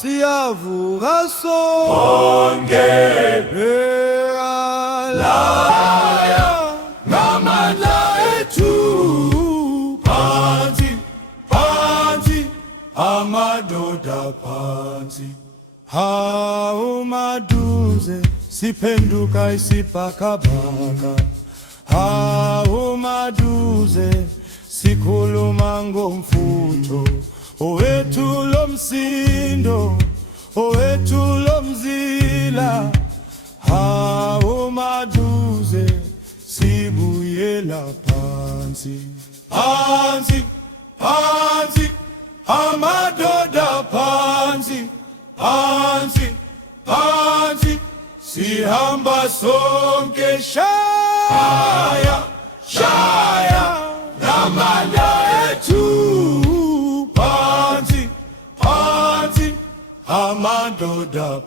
siyavuka sonke laya ngamandla ethu phansi phansi amadoda phansi. Hawu maduze siphenduka isibhakabhaka, hawu maduze sikhuluma ngomfutho, owethu lomsindo, owethu lomzila. Hawu maduze sibuyela phansi phansi phansi amadoda phansi phansi phansi sihamba sonke shaya shaya ngamandla ethu phansi phansi amadoda.